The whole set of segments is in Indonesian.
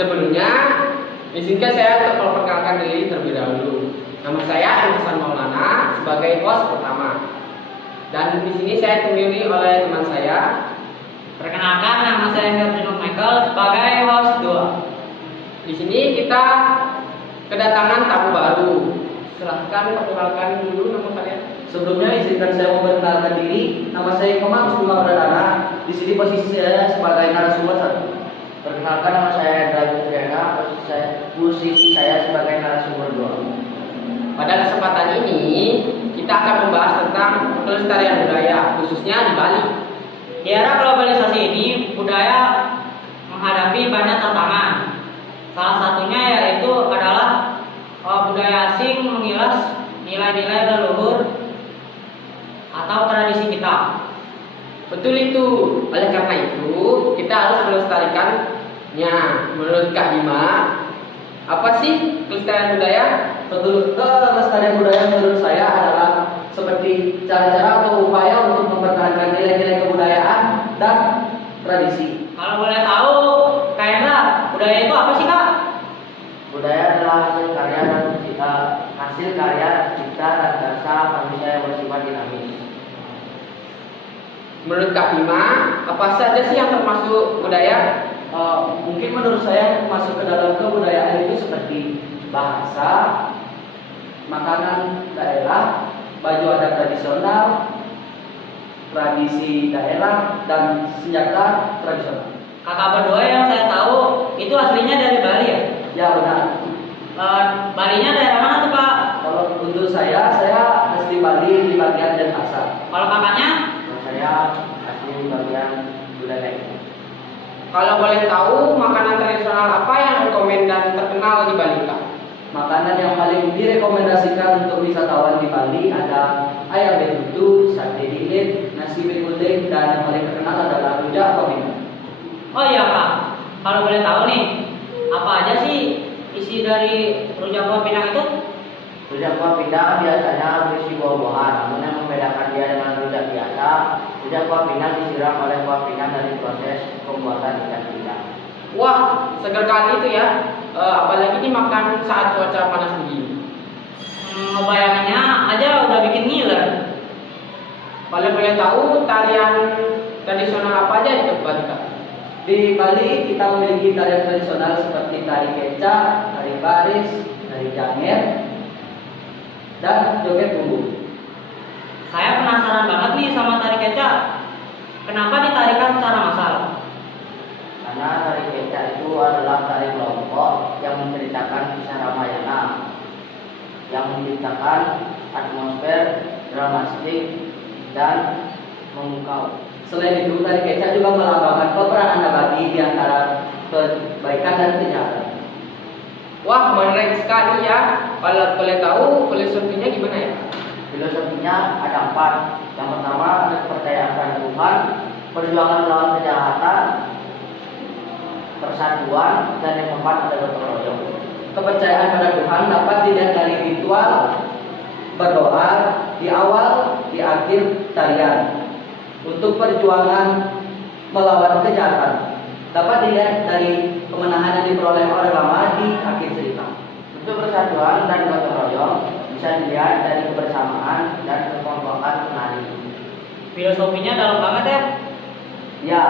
Sebelumnya, izinkan saya untuk memperkenalkan diri terlebih dahulu. Nama saya Hasan Maulana sebagai host pertama. Dan di sini saya ditemani oleh teman saya. Perkenalkan, nama saya Ferdinand Michael sebagai host 2. Di sini kita kedatangan tamu baru. Silahkan perkenalkan dulu nama kalian. Sebelumnya izinkan saya memperkenalkan diri. Nama saya Komang Suma Pradana. Di sini posisi saya sebagai narasumber 1. Perkenalkan, nama saya Hendra Fitriana. Posisi saya sebagai narasumber 2. Pada kesempatan ini kita akan membahas tentang pelestarian budaya, khususnya di Bali. Di era globalisasi ini, budaya menghadapi banyak tantangan. Salah satunya yaitu adalah budaya asing mengilas nilai-nilai leluhur atau tradisi kita. Betul itu. Oleh karena itu, kita harus melestarikannya. Menurut Kak Bima, apa sih pelestarian budaya? Kelestarian budaya menurut saya adalah seperti cara-cara atau upaya untuk mempertahankan nilai-nilai kebudayaan dan tradisi. Kalau boleh tahu, Kak Hendra, budaya itu apa sih, Kak? Budaya adalah hasil karya cipta dan jasa manusia yang bersifat dinamis. Menurut Kak Bima, apa saja sih yang termasuk budaya? Mungkin menurut saya masuk ke dalam kebudayaan itu seperti bahasa, makanan daerah, baju adat tradisional, tradisi daerah, dan senjata tradisional. Kakak berdua yang saya tahu itu aslinya dari Bali ya? Ya benar. Balinya daerah mana tuh, Pak? Kalau untuk saya asli Bali di bagian Denpasar. Kalau kakaknya? Saya asli di bagian Buleleng. Kalau boleh tahu, makanan tradisional apa yang rekomend dan terkenal di Bali, Kak? Makanan yang paling direkomendasikan untuk wisatawan di Bali ada ayam betutu, sate lilit, nasi bekuling, dan yang paling terkenal adalah rujak pamina. Oh iya, Kak. Kalau boleh tahu nih, apa aja sih isi dari rujak buah pinang itu? Rujak buah pinang biasanya berisi buah-buahan, namun yang membedakan dia dengan rujak biasa, rujak buah pinang disiram oleh buah pinang dari proses pembuatan ikan pinang. Wah, segar kali itu ya. Apalagi dimakan saat cuaca panas begini. Bayangannya aja udah bikin ngiler. Kalau boleh tahu, tarian tradisional apa aja di tempat Kak? Di Bali kita memiliki tarian tradisional seperti tari kecak, tari baris, tari janger, dan joget bumbu. Saya penasaran banget nih sama tari kecak. Kenapa ditarikan secara massal? Karena tari kecak itu adalah tari kelompok yang menceritakan kisah Ramayana, yang menciptakan atmosfer dramatik dan memukau. Selain itu, tari kecak juga melambangkan peperangan abadi di antara kebaikan dan kejahatan. Wah, menarik sekali ya. Kalau boleh tahu, filosofinya gimana ya? Filosofinya ada 4. Yang pertama, kepercayaan pada Tuhan, perjuangan melawan kejahatan, persatuan, dan yang keempat adalah gotong royong. Kepercayaan pada Tuhan dapat dilihat dari ritual berdoa di awal, di akhir tarian. Untuk perjuangan melawan kejahatan dapat dilihat dari kemenangan yang diperoleh orang lama di akhir cerita. Untuk persatuan dan gotong royong bisa dilihat dari kebersamaan dan kekompokan penari. Filosofinya dalam banget ya. Ya,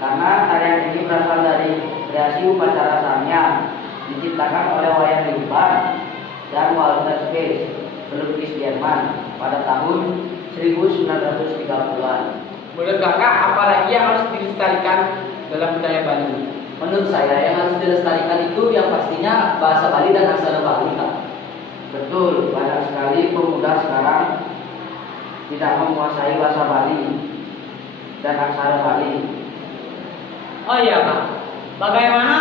karena tarian ini berasal dari kreasi upacara Samya, diciptakan oleh Wayan Limpan dan Walter Space, pelukis Jerman pada tahun 1930-an. Menurut Kakak, apa lagi yang harus dilestarikan dalam budaya Bali? Menurut saya yang harus dilestarikan itu yang pastinya bahasa Bali dan aksara Bali, Kak. Betul, banyak sekali pemuda sekarang tidak menguasai bahasa Bali dan aksara Bali. Oh iya, Kak. Bagaimana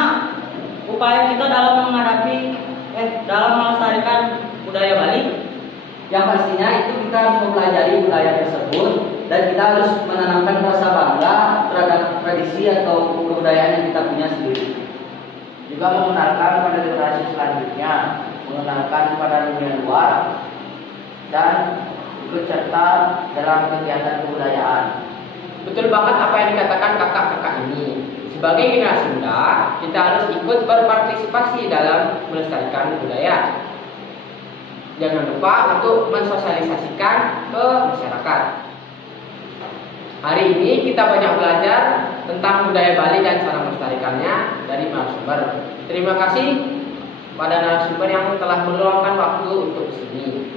upaya kita dalam dalam melestarikan budaya Bali? Yang pastinya itu kita harus mempelajari budaya tersebut dan kita harus menanamkan rasa bangga terhadap tradisi atau kebudayaan yang kita punya sendiri. Juga mengenalkan pada generasi selanjutnya, mengenalkan pada dunia luar, dan ikut serta dalam kegiatan kebudayaan. Betul banget apa yang dikatakan kakak-kakak ini. Sebagai generasi muda, kita harus ikut berpartisipasi dalam melestarikan budaya. Jangan lupa untuk mensosialisasikan ke masyarakat. Hari ini kita banyak belajar tentang budaya Bali dan cara melestarikannya dari narasumber. Terima kasih pada narasumber yang telah meluangkan waktu untuk sini.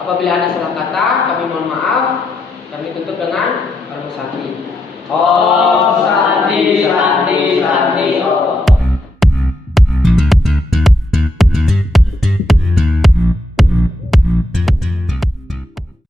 Apabila ada salah kata, kami mohon maaf. Kami tutup dengan Om Santi. Om Santi, Santi, Santi.